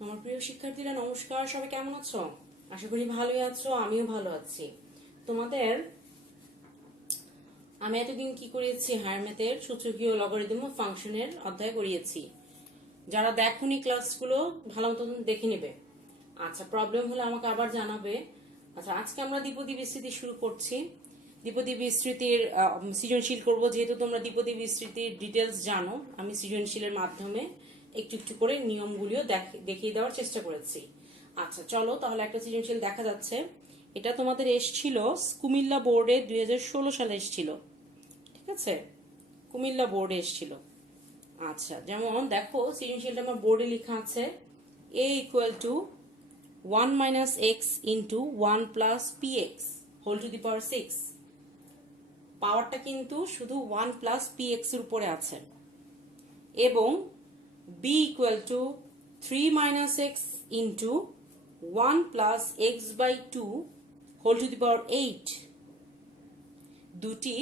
আমার প্রিয় শিক্ষার্থীরা নমস্কার। সবাই কেমন আছো? আশা করি ভালোই আছো, আমিও ভালো আছি। তোমাদের আমি এতদিন কি করিয়েছি, হায়ার ম্যাথের সূচকীয় লগারিদম ও ফাংশনের অধ্যায় করিয়েছি। যারা দেখোনি ক্লাসগুলো ভালো মতো দেখে নেবে। আচ্ছা, প্রবলেম হলে আমাকে আবার জানাবে। আচ্ছা, আজকে আমরা দ্বিপদী বিস্তৃতি শুরু করছি। দ্বিপদী বিস্তৃতির সৃজনশীল করব। যেহেতু তোমরা দ্বিপদী বিস্তৃতির ডিটেলস জানো, আমি সৃজনশীলের মাধ্যমে একটু একটু করে নিয়মগুলিও দেখিয়ে দেওয়ার চেষ্টা করেছি। আচ্ছা চলো, তাহলে একটা সৃজনশীল দেখা যাচ্ছে। এটা তোমাদের এসছিল কুমিল্লা বোর্ডে 2016 সালে এসছিল। ঠিক আছে, কুমিল্লা বোর্ডে এসছিল। আচ্ছা, যেমন দেখো সৃজনশীলটা আমার বোর্ডে লেখা আছে a equal to 1 minus x into 1 plus P x whole to the power 6। পাওয়ারটা কিন্তু শুধু 1 প্লাস পি এক্স এর উপরে আছে। এবং b equal to 3 minus x into 1 plus x by 2 whole to the power 8। দুটি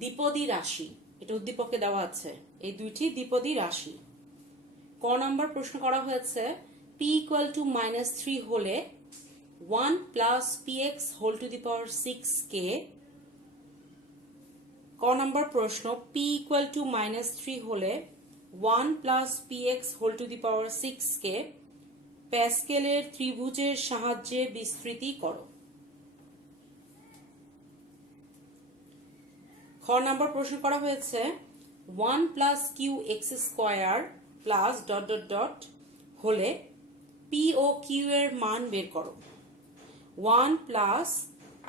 দ্বিপদী রাশি, এটা উদ্দীপকে দেওয়া আছে। এই দুইটি দ্বিপদী রাশি। ক নাম্বার প্রশ্ন করা হয়েছে p ইকুয়াল টু মাইনাস 3 হলে 1 plus P x whole to the power 6 কে। ক নাম্বার প্রশ্ন p ইকুয়াল টু মাইনাস 3 হলে 1 plus P x whole to the power 6 কে প্যাসকেলের ত্রিভুজের সাহায্যে বিস্তৃতি করো। খ নাম্বার প্রশ্ন করা হয়েছে 1 plus Q X square plus dot dot dot হলে পি ও কিউ এর মান বের করো। 1 plus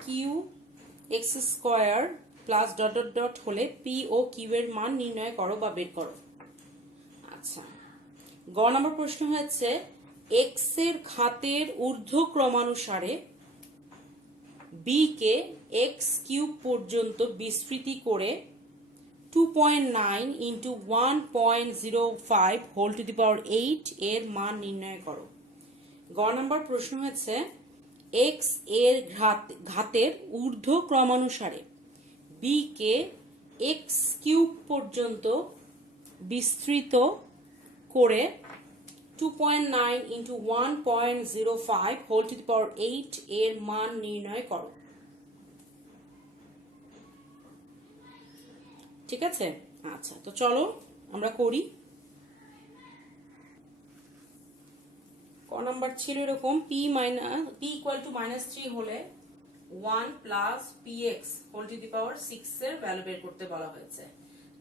Q X square plus dot dot dot হলে পি ও কিউ এর মান নির্ণয় করো বা বের করো। আচ্ছা, গ নম্বর প্রশ্ন হয়েছে এক্স এর ঘাতের ঊর্ধ্বক্রমানুসারে বি কে এক্স কিউব পর্যন্ত বিস্তৃতি করে 2.9 into 1.05 whole to the power 8 এর মান নির্ণয় করো। গ নম্বর প্রশ্ন হচ্ছে এক্স এর ঘাতের ঊর্ধ্বক্রমানুসারে বি কে এক্স কিউব পর্যন্ত বিস্তৃত করে 2.9 into 1.05 whole to the power 8 এর মান নির্ণয় করো। ঠিক আছে, আচ্ছা তো চলো আমরা করি। ক নাম্বার ছিল এরকম পি ইকুয়াল টু মাইনাস 3 হলে 1 plus P x whole to the power 6 এর ভ্যালু বের করতে বলা হয়েছে।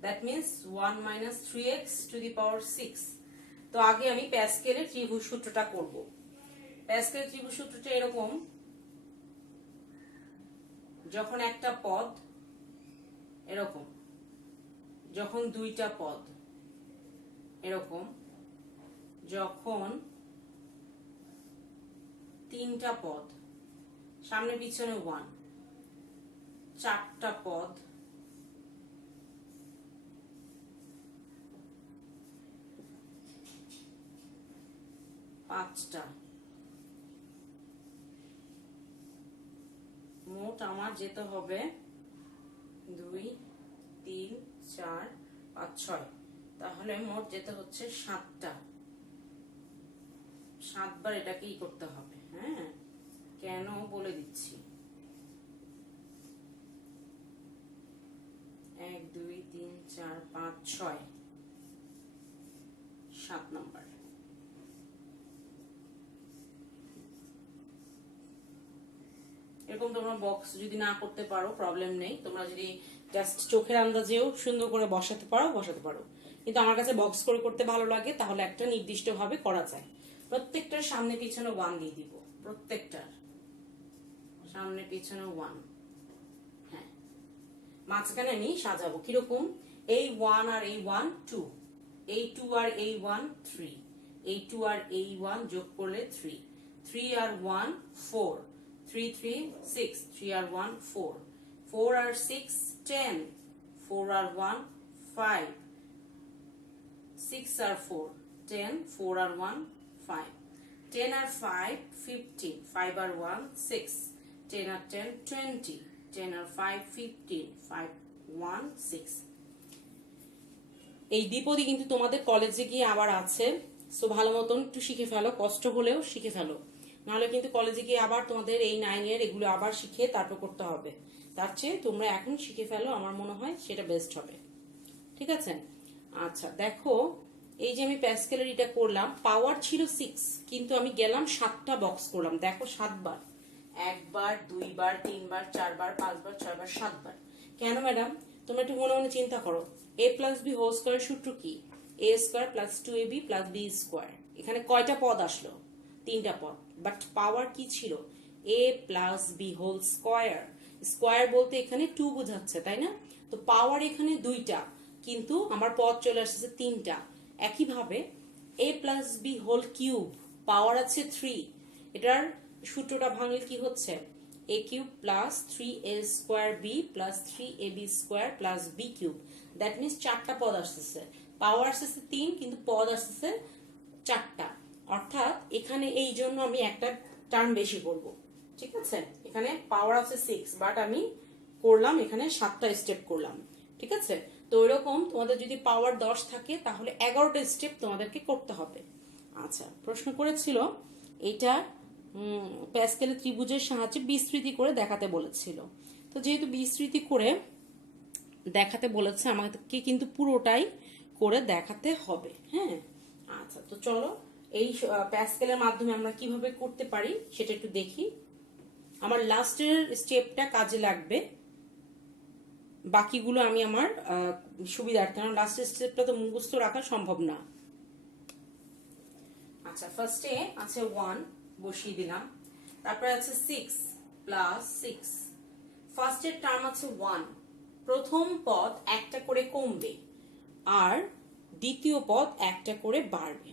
That means 1 minus 3x to the power 6। তো আগে আমি প্যাসকেলের ত্রিভুজ সূত্রটা করব। প্যাসকেলের ত্রিভুজ সূত্রটা এরকম, যখন একটা পদ এরকম, যখন দুইটা পদ এরকম, যখন তিনটা পদ, সামনে পিছনে 1, চারটা পদ, পাঁচটা, মোট আমার যেতে হবে 2, 3, 4, 5, 6। তাহলে মোট যেতে হচ্ছে 7টা। 7 বার এটাকেই করতে হবে। হ্যাঁ, কেন বলে দিচ্ছি। 1, 2, 3, 4, 5, 6, 7 নাম্বার। এরকম তোমরা বক্স যদি না করতে পারো প্রবলেম নেই, তোমরা যদি জাস্ট চোখের আন্দাজেও সুন্দর করে বসাতে পারো। কিন্তু আমার কাছে বক্স করে করতে ভালো লাগে, তাহলে একটা নির্দিষ্ট ভাবে করা যায়। প্রত্যেকটার সামনে পিছনে 1 দিয়ে দিব, প্রত্যেকটার সামনে পিছনে 1। হ্যাঁ, মাঝখানে আমি সাজাবো কিরকম, এই 1 আর এই 1 2, এই 2 আর এই 1 3, এই 2 আর এই 1 যোগ করলে 3, 3 আর 1 4, 3 3 6, 3 আর 1 4, 4 আর 6 10, 4 আর 1 5, 6 আর 4 10, 4 আর 1 5, 10 আর 5 15, 5 আর 1 6, 10 আর 10 20, 10 আর 5 15, 5 1 6। এই দ্বিপদী কিন্তু তোমাদের কলেজে গিয়ে আবার আছে সো ভালো মতন একটু শিখে ফেলো, কষ্ট হলেও শিখে ফেলো, নাহলে কিন্তু কলেজে গিয়ে আবার তোমাদের এই 9 এর এগুলো আবার শিখে তারপর করতে হবে। তার চেয়ে তোমরা এখন শিখে ফেলো, আমার মনে হয় সেটা বেস্ট হবে। ঠিক আছে? আচ্ছা দেখো, এই যে আমি প্যাসকেলের এটা করলাম, পাওয়ার ছিল 6, কিন্তু আমি গেলাম 7টা বক্স করলাম। দেখো 7বার, 1বার 2বার 3বার 4বার 5বার 6বার 7বার। কেন ম্যাডাম? তোমরা একটু মনে মনে চিন্তা করো, a plus B whole square সূত্র কি? a square plus 2ab plus B square. এখানে কয়টা পদ আসলো? 3টা পদ। বাট পাওয়ার কি ছিল? a plus B whole square. Square বলতে এখানে 2 বোঝাচ্ছে, তাই না? তো পাওয়ার এখানে 2টা, কিন্তু আমার পদ চলে আসছে 3টা। একইভাবে a plus B whole cube, power আছে 3। এটার সূত্রটা ভাঙলে কি হচ্ছে? a cube plus 3a square B plus 3ab square plus B cube. That means 4টা পদ আসতেছে। পাওয়ার আসতেছে 3, কিন্তু পদ আসতেছে 4টা। অর্থাৎ এখানে এই জন্য আমি একটা টার্ম বেশি করব। ঠিক আছে? এখানে পাওয়ার আছে 6, বাট আমি করলাম এখানে 7টা স্টেপ করলাম। ঠিক আছে? তো এরকম তোমাদের যদি পাওয়ার 10 থাকে তাহলে 11টা স্টেপ তোমাদেরকে করতে হবে। আচ্ছা, প্রশ্ন করেছিল এটা প্যাসকেলের ত্রিভুজের সাহায্যে বিস্তৃতি করে দেখাতে বলেছিল। তো যেহেতু বিস্তৃতি করে দেখাতে বলেছে, আমাকে কিন্তু পুরোটাই করে দেখাতে হবে। হ্যাঁ, আচ্ছা তো চলো এই প্যাসকেলের মাধ্যমে আমরা কিভাবে করতে পারি সেটা একটু দেখি। আমার লাস্টের স্টেপটা কাজে লাগবে, বাকিগুলো আমি আমার সুবিধার্থে, কারণ লাস্টের স্টেপটা তো মুখস্থ রাখা সম্ভব না। আচ্ছা, ফার্স্টে আছে 1 বসিয়ে দিলাম, তারপরে আছে 6 প্লাস 6। ফার্স্টের টার্ম আছে 1, প্রথম পদ একটা করে কমবে আর দ্বিতীয় পদ একটা করে বাড়বে।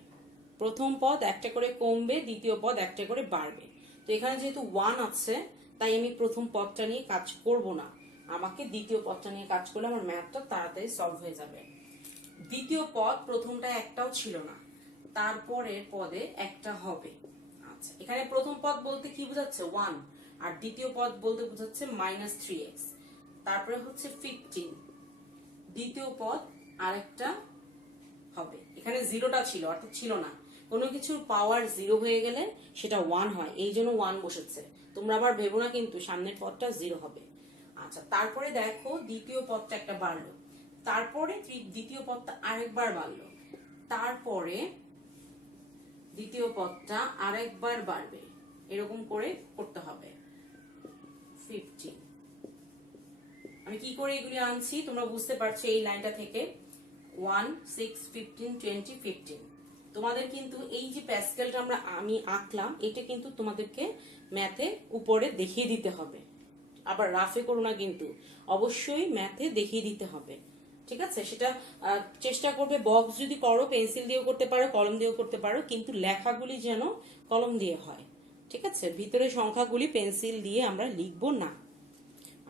প্রথম পদ একটা করে কমবে, দ্বিতীয় পদ একটা করে বাড়বে। তো এখানে যেহেতু 1 আছে, তাই আমি প্রথম পদটা নিয়ে কাজ করব না, আমাকে দ্বিতীয় পদটা নিয়ে কাজ করলে আমার ম্যাথটা তাড়াতাড়ি সলভ হয়ে যাবে। দ্বিতীয় পদ প্রথমটা একটাও ছিল না, তারপরের পদে একটা হবে। আচ্ছা, এখানে প্রথম পদ বলতে কি বোঝাচ্ছে? 1, আর দ্বিতীয় পদ বলতে বোঝাচ্ছে -3x। তারপরে হচ্ছে 15, দ্বিতীয় পদ আরেকটা হবে। এখানে 0টা ছিল, অর্থাৎ ছিল না। কোনো কিছুর পাওয়ার 0 হয়ে গেলে সেটা 1 হয়, এই জন্য 1 বসেছে। তোমরা আবার ভেবো না কিন্তু সামনের পদটা 0 হবে। আচ্ছা, তারপরে দেখো দ্বিতীয় পদটা একটা বাড়লো, তারপরে দ্বিতীয় পদটা আরেকবার বাড়লো, তারপরে দ্বিতীয় পদটা আরেকবার বাড়বে। এরকম করে করতে হবে। 15, আমি কি করে এগুলি আনছি তোমরা বুঝতে পারছো এই লাইনটা থেকে। 1 6 15 20 15। তোমাদের কিন্তু এই যে প্যাসকেলটা আমি আঁকলাম, এটা কিন্তু তোমাদেরকে ম্যাথে উপরে দেখিয়ে দিতে হবে। আবার রাফে করো না কিন্তু, অবশ্যই ম্যাথে দেখিয়ে দিতে হবে। ঠিক আছে? সেটা চেষ্টা করবে, বক্স যদি করো পেন্সিল দিয়েও করতে পারো, কলম দিয়েও করতে পারো, কিন্তু লেখাগুলি যেন কলম দিয়ে হয়। ঠিক আছে? ভিতরে সংখ্যাগুলি পেন্সিল দিয়ে আমরা লিখবো না।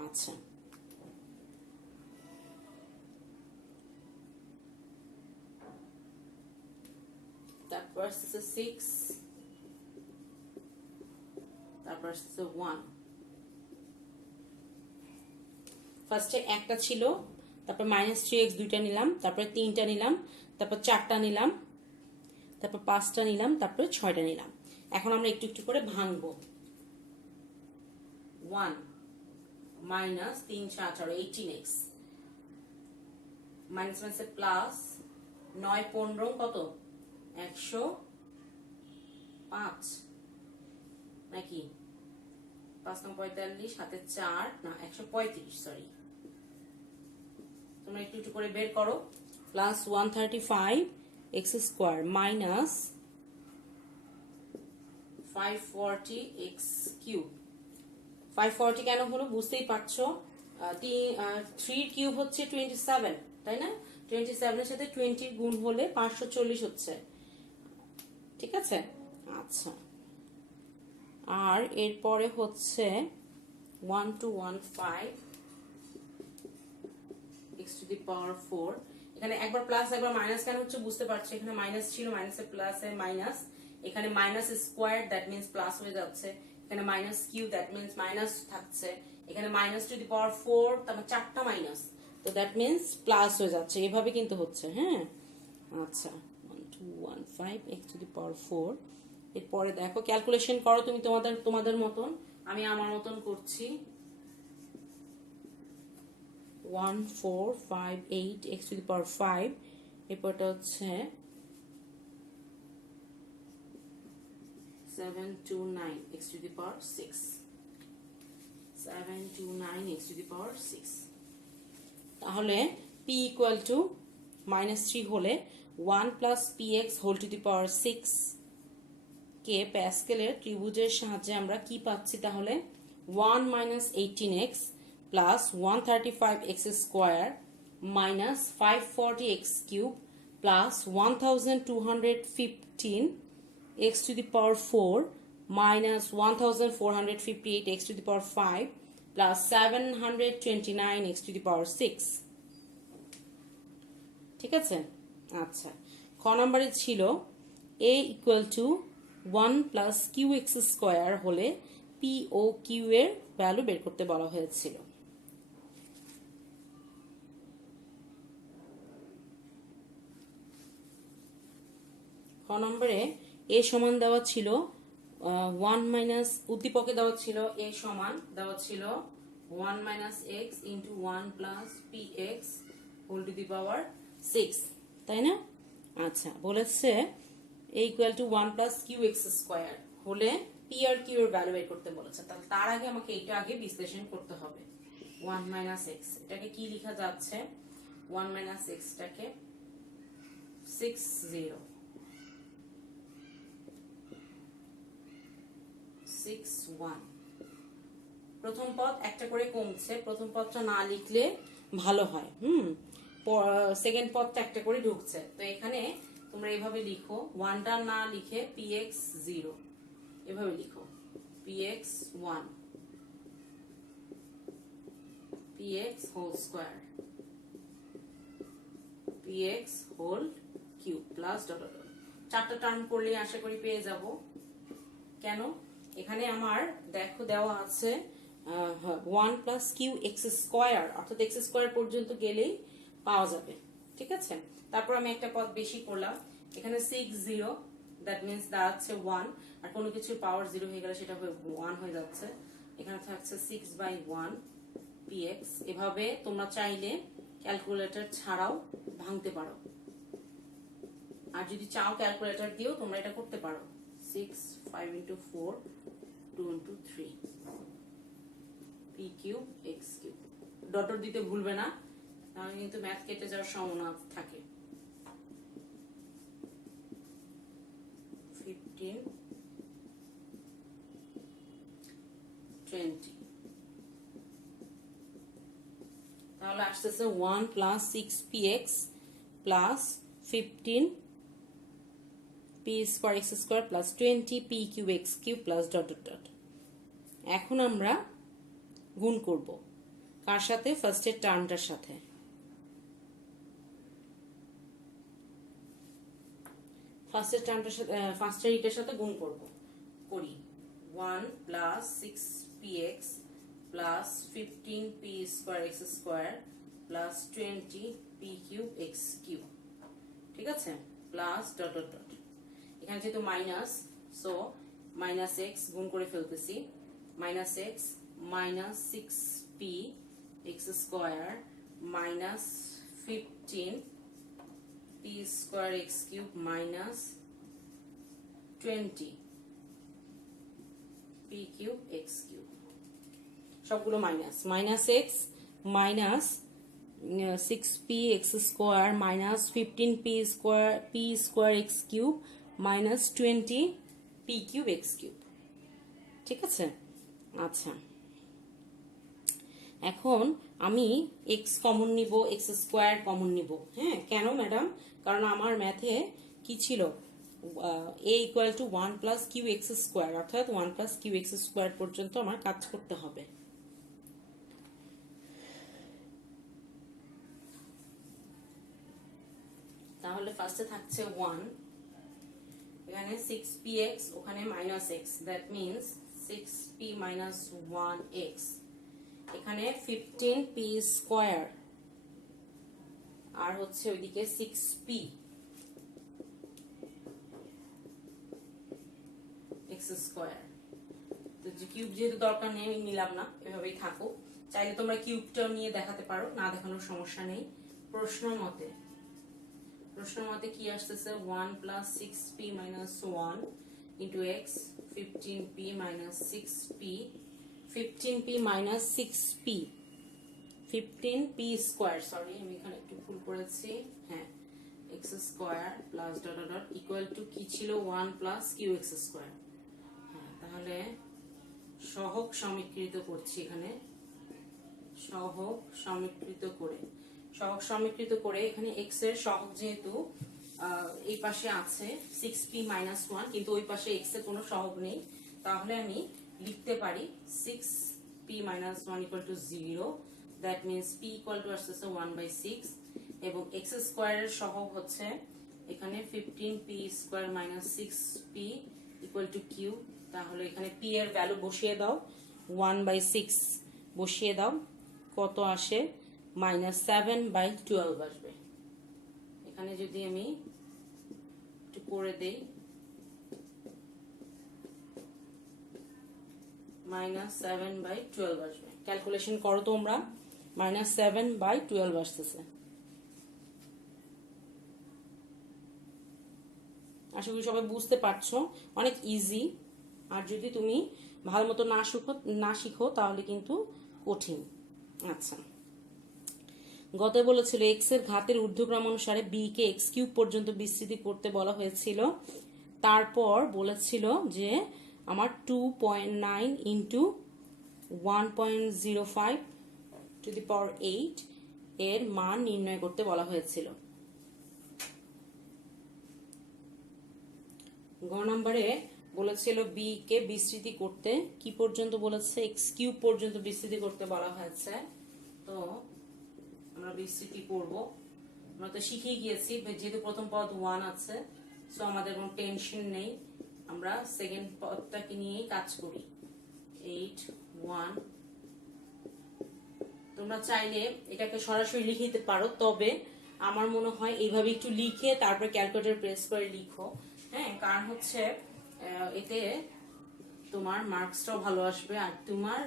আচ্ছা, তারপর আসছে 6, তারপর আসছে 1। ফার্স্টে একটা ছিল, তারপর -3x 2টা নিলাম, তারপরে 3টা নিলাম, তারপর 4টা নিলাম, তারপর 5টা নিলাম, তারপরে 6টা নিলাম। এখন আমরা একটু একটু করে ভাঙবো। 1 মাইনাস 3 18 18x, মাইনাস মাইনাসে প্লাস 9 15 কত? 105 নাকি? 5 9 45 হাতে 4 না 135, সরি। তোমরা একটু একটু করে বের করো। Plus 135 x square minus 540 x cube. 540 কেন হলো বুঝতেই পারছো, 3 কিউব হচ্ছে 27, তাই না? 27 এর সাথে 20 গুণ হলে 540 হচ্ছে। ঠিক আছে? আচ্ছা, আর এরপরে হচ্ছে 1215 x টু দি পাওয়ার 4। এখানে একবার প্লাস একবার মাইনাস কেন হচ্ছে বুঝতে পারছো, এখানে মাইনাস ছিল, মাইনাসে প্লাসে মাইনাস, এখানে minus square, that means plus হয়ে যাচ্ছে। এখানে minus Q, that means minus থাকছে। এখানে মাইনাস টু দি পাওয়ার 4, তারপর 4টা মাইনাস, তো দ্যাট মিন্স প্লাস হয়ে যাচ্ছে। এভাবে কিন্তু হচ্ছে। হ্যাঁ, আচ্ছা, 1 2 215 x to the power 4। এরপরে দেখো ক্যালকুলেশন করো তুমি তোমাদের মতন, আমি আমার মতন করছি। 1458 x to the power 5, এরপরটা হচ্ছে 729 x to the power 6, 729 x to the power 6। তাহলে p equal to -3 হলে 1 plus px whole to the power 6 কে প্যাসকেলের ত্রিভুজের সাহায্যে আমরা কি পাচ্ছি? তাহলে 1 minus 18x plus 135x square minus 540x cube plus 1215 x to the power 4 minus 1458 x to the power 5 plus 729 x to the power 6। ঠিক আছে? আচ্ছা, খ নম্বরে ছিল a equal to 1 plus qx square হলে p ও q এর value বের করতে বলা হয়েছিল। খ নম্বরে a সমান দেওয়া ছিল 1 মাইনাস, উদ্দীপকে দেওয়া ছিল a সমান দেওয়া ছিল 1 minus x into 1 plus px whole to the power 6, তাই না? আচ্ছা, বলেছে a equal to 1 plus qx square হলে p আর q এর ভ্যালু বের করতে বলেছে। তাহলে তার আগে আমাকে এটা আগে বিশ্লেষণ করতে হবে। 1 minus x এটাকে কি লেখা যাচ্ছে? 1 minus x টাকে 60 61। প্রথম পদ একটা করে কমছে, প্রথম পদটা না লিখলে ভালো হয়। সেকেন্ড পদটা একটা করে ঢুকছে, তো এখানে তোমরা এভাবে লিখো, 1টা না লিখে px 0 এভাবে লিখো, px 1 px whole square px whole cube plus dot dot. চারটা টার্ম করলে আশা করি পেয়ে যাব। কেন? এখানে আমার দেখো দেওয়া আছে 1 plus qx square, অর্থাৎ x স্কয়ার পর্যন্ত গেলেই পাওয়া যাবে। ঠিক আছে? তারপর আমি একটা পদ বেশি করলাম, এখানে 60, দ্যাট মিন্স দাঁড়াচ্ছে 1, আর কোনো কিছু পাওয়ার 0 হয়ে গেলে সেটা 1 হয়ে যাচ্ছে। এখানে থাকছে 6/1 px। এভাবে তোমরা চাইলে ক্যালকুলেটর ছাড়াও ভাঙতে পারো, আর যদি চাও ক্যালকুলেটর দিয়েও তোমরা এটা করতে পারো। 6 5 into 4 2 into 3 p cube x cube। Dot dot দিতে ভুলবে না, তাহলে কিন্তু ম্যাথ কেটে যাওয়ার সম্ভাবনা থাকে। 15 20, তাহলে আসতেছে 1 plus 6px plus 15 p square x square plus 20 p cube x cube plus dot dot dot। এখন আমরা গুণ করব কার সাথে? ফার্স্টের টার্মটার সাথে। ফার্স্টের ইটার সাথে গুণ করব। করি 1 plus 6px plus 15p square x square plus 20 p cube x cube। ঠিক আছে? Plus dot dot dot. এখানে যেহেতু মাইনাস, সো মাইনাস এক্স গুণ করে ফেলতেছি। Minus x minus 6p x square minus 15 p square x cube minus 20 p cube x cube, সবগুলো minus. Minus x minus 6p x square minus 15p square x cube minus 20 p cube x cube. ঠিক আছে? আচ্ছা, এখন আমি x common নিব, x square common নিব। হ্যাঁ, কেন ম্যাডাম? কারণ আমার ম্যাথে কি ছিল? a equal to 1 plus Q X square, অর্থাৎ 1 প্লাস কিউ এক্স স্কোয়ার পর্যন্ত আমার কাজ করতে হবে। তাহলে ফার্স্টে থাকছে 1, এখানে 6px, ওখানে minus x, that means 6p minus 1x। এখানে 15p স্কোয়ার আর হচ্ছে ওইদিকে 6p এক্স স্কোয়ার। তো যে কিউব যেহেতু দরকার নেই আমি নিলাম না, এভাবেই থাকো। চাইলে তোমরা কিউবটাও নিয়ে দেখাতে পারো, না দেখানোর সমস্যা নেই। প্রশ্ন মতে কি আসতেছে 1 plus 6p minus 1 into x 15p minus 6p 15p minus 6p 15p square, sorry আমি এখানে একটু ভুল করেছি, হ্যাঁ x square plus dot dot equal to কি ছিল 1 প্লাস কিউ এক্স স্কোয়ার। হ্যাঁ তাহলে সহগ সমীকৃত করছি, এখানে সহগ সমীকৃত করে এখানে এক্স এর সহগ যেহেতু এই পাশে আছে 6p মাইনাস 1, কিন্তু ওই পাশে এক্স এর কোনো সহগ নেই, তাহলে আমি লিখতে পারি 6p minus 1 equal to 0, that means p equal to আসতেছে 1/6, এবং এক্স স্কোয়ার এর সহগ হচ্ছে এখানে 15p square minus 6p equal to q। তাহলে এখানে p এর ভ্যালু বসিয়ে দাও, 1/6 বসিয়ে দাও, কত আসে -7/12 আসবে। এখানে যদি আমি একটু করে দেই -7/12 আসবে। ক্যালকুলেশন করো তোমরা, -7/12 আসতেছে। আশা করি সবাই বুঝতে পারছো, অনেক ইজি। আর যদি তুমি ভালো মতো না শিখো তাহলে কিন্তু কঠিন। আচ্ছা, গত বলেছিল এক্স এর ঘাতের ঊর্ধ্বক্রম অনুসারে বি কে এক্স কিউব পর্যন্ত বিস্তৃতি করতে বলা হয়েছিল। তারপর বলেছিল যে আমার 2.9 ইন্টু 1.05 টু দি পাওয়ার 8 এর মান নির্ণয় করতে বলা হয়েছিল। গ নম্বরে বলেছিল বি কে বিস্তৃতি করতে কি পর্যন্ত বলেছে, এক্স কিউব পর্যন্ত বিস্তৃতি করতে বলা হয়েছে। তো আমরা বিস্তৃতি করব, আমরা তো শিখেই গিয়েছি, যেহেতু প্রথম পদ 1 আছে, সো আমাদের কোনো টেনশন নেই, আমরা সেকেন্ড পদটাকে নিয়েই কাজ করি। 8 1, তোমরা চাইলে এটাকে সরাসরি লিখে দিতে পারো, তবে আমার মনে হয় এইভাবে একটু লিখে তারপর ক্যালকুলেটর প্রেস করে লিখো, হ্যাঁ, কারণ হচ্ছে এতে তোমার মার্কসটাও ভালো আসবে, আর তোমার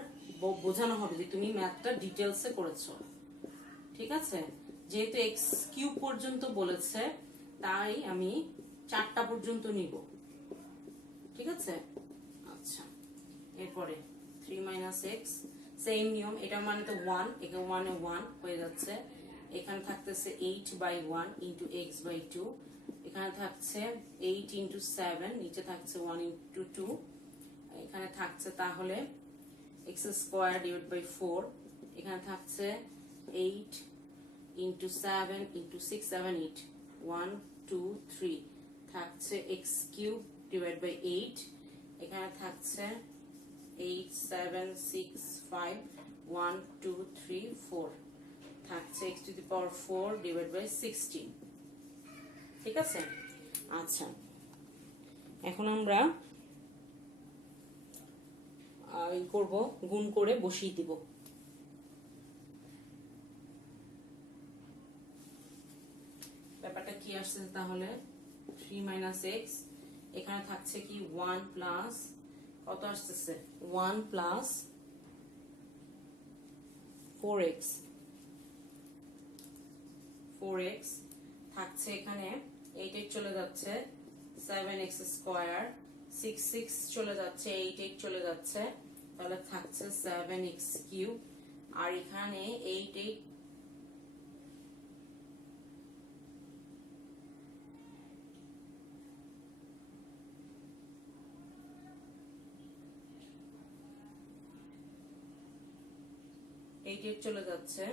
বোঝানো হবে যে তুমি ম্যাথটা ডিটেলসে করেছো। ঠিক আছে, যেহেতু এক্স কিউব পর্যন্ত বলেছে তাই আমি 4টা পর্যন্ত নিব। ঠিক আছে, আচ্ছা, এরপরে 3 মাইনাস এক্স, সেম নিয়ম, এটা মানে তো 1, এখানে 1 এ 1 হয়ে যাচ্ছে, এখানে থাকতেছে 8/1 ইন্টু এক্স বাই 2, এখানে থাকছে 8 ইন্টু 7, নিচে থাকছে 1 ইন্টু 2, এখানে থাকছে তাহলে এক্স স্কোয়ার ডিভাইড বাই 4, এখানে থাকছে 8 ইন্টু 7 ইন্টু 6 7 8 1 2 3, থাকছে এক্স কিউব ডিভাইড বাই 8, এখানে থাকছে 8 7 6 5 1 2 3 4, থাকছে x to the power 4 divide by 16। ঠিক আছে, আচ্ছা, এখন আমরা করব, গুণ করে বসিয়ে দিব। ব্যাপারটা কি আসছে তাহলে 3 মাইনাস এক্স, এখানে থাকছে কি 1 প্লাস কত আসতেছে 1 প্লাস 4x থাকছে, এখানে 8 চলে যাচ্ছে 7x স্কোয়ার, 6 চলে যাচ্ছে 8 চলে যাচ্ছে, তাহলে থাকছে 7x কিউব, আর এখানে 8 চলে যাচ্ছে,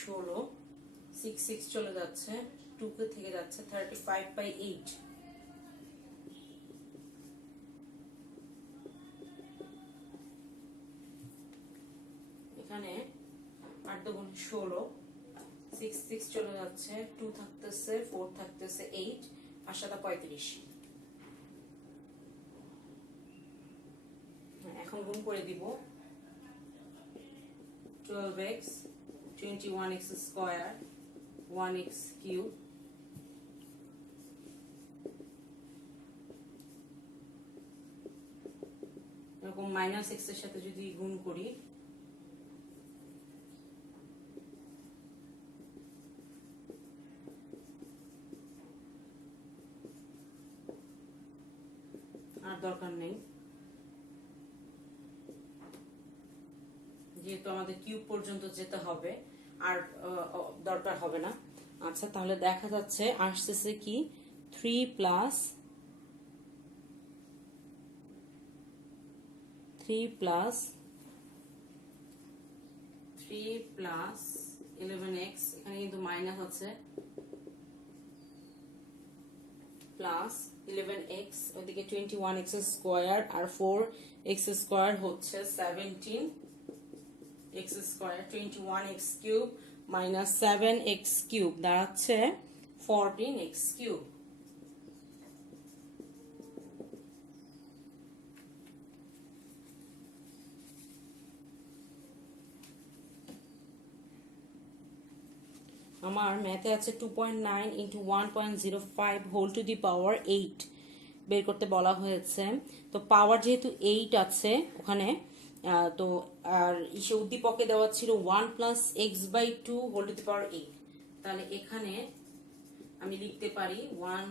16, 6 চলে যাচ্ছে, 2 থেকে যাচ্ছে 35/8। এখানে 8 দুগুণ 16, 6 চলে যাচ্ছে, 2 থাকতেছে, 4 থাকতেছে, 8 আর 7 35। এখন গুণ করে দিব। 12x 21x square 1x cube এরকম মাইনাস x এর সাথে যদি গুণ করি আর দরকার নেই, যেহেতু আমাদের কিউব পর্যন্ত যেতে হবে আর দরকার হবে না। আচ্ছা, তাহলে দেখা যাচ্ছে আসতেছে কি 3 প্লাস 11x, এখানে কিন্তু মাইনাস আছে, প্লাস 11x, ওইদিকে 21x স্কয়ার আর 4x স্কয়ার হচ্ছে 17x square, 21x cube minus 7x cube দাঁড়াচ্ছে 14x কিউব। আমার ম্যাথে আছে 2.9 into 1.05 whole to the power 8 বের করতে বলা হয়েছে। তো পাওয়ার যেহেতু 8 আছে ওখানে, তো আর ইসে উদ্দীপকে দেওয়া ছিল 1 plus x by 2 whole to the power 8। তাহলে এখানে আমি লিখতে পারি 1,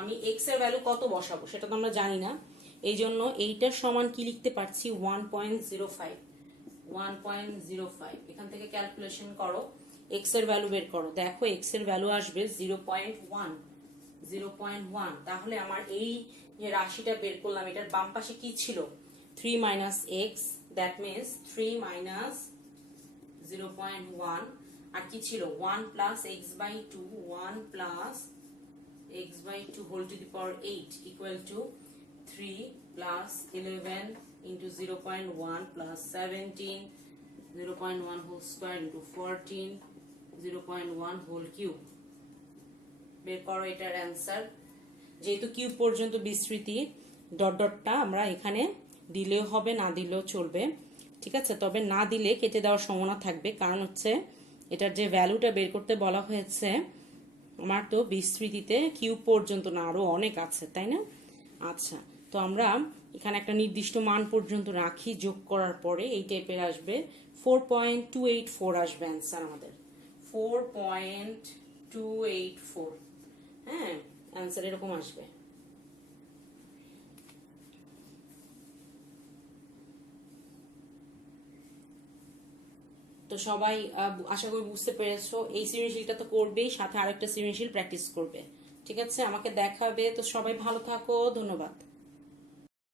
আমি এক্স এর ভ্যালু কত বসাবো সেটা তো আমরা জানি না, এই জন্য এইটার সমান কি লিখতে পারছি 1.05। এখান থেকে ক্যালকুলেশন করো, x এর ভ্যালু বের করো, দেখো x এর ভ্যালু আসবে 0.1। তাহলে আমার এই যে রাশিটা বের করলাম এটার বাম পাশে কি ছিল 3 minus x, that means 3 minus 0.1, আর কি ছিল 1 plus x by 2, 1 plus x by 2 whole to the power 8 equal to 3 plus 11 into 0.1 plus 17, 0.1 whole square into 14, 0.1 whole cube. বের করো এটার অ্যান্সার। যেহেতু কিউব পর্যন্ত বিস্তৃতি, ডট ডটটা আমরা এখানে দিলেও হবে না দিলেও চলবে, ঠিক আছে, তবে না দিলে কেটে দেওয়ার সম্ভাবনা থাকবে, কারণ হচ্ছে এটার যে ভ্যালুটা বের করতে বলা হয়েছে আমার তো বিস্তৃতিতে কিউব পর্যন্ত না, আরো অনেক আছে, তাই না? আচ্ছা, তো আমরা এখানে একটা নির্দিষ্ট মান পর্যন্ত রাখি, যোগ করার পরে এই টাইপের আসবে 4.284 আসবে অ্যান্সার আমাদের 4.284। হ্যাঁ, অ্যান্সার এরকম আসবে। তো সবাই আশা করি বুঝতে পেরেছো, এই সৃজনশীলটা তো করবেই, সাথে আরেকটা সৃজনশীল প্র্যাকটিস করবে, ঠিক আছে, আমাকে দেখাবে। তো সবাই ভালো থাকো, ধন্যবাদ।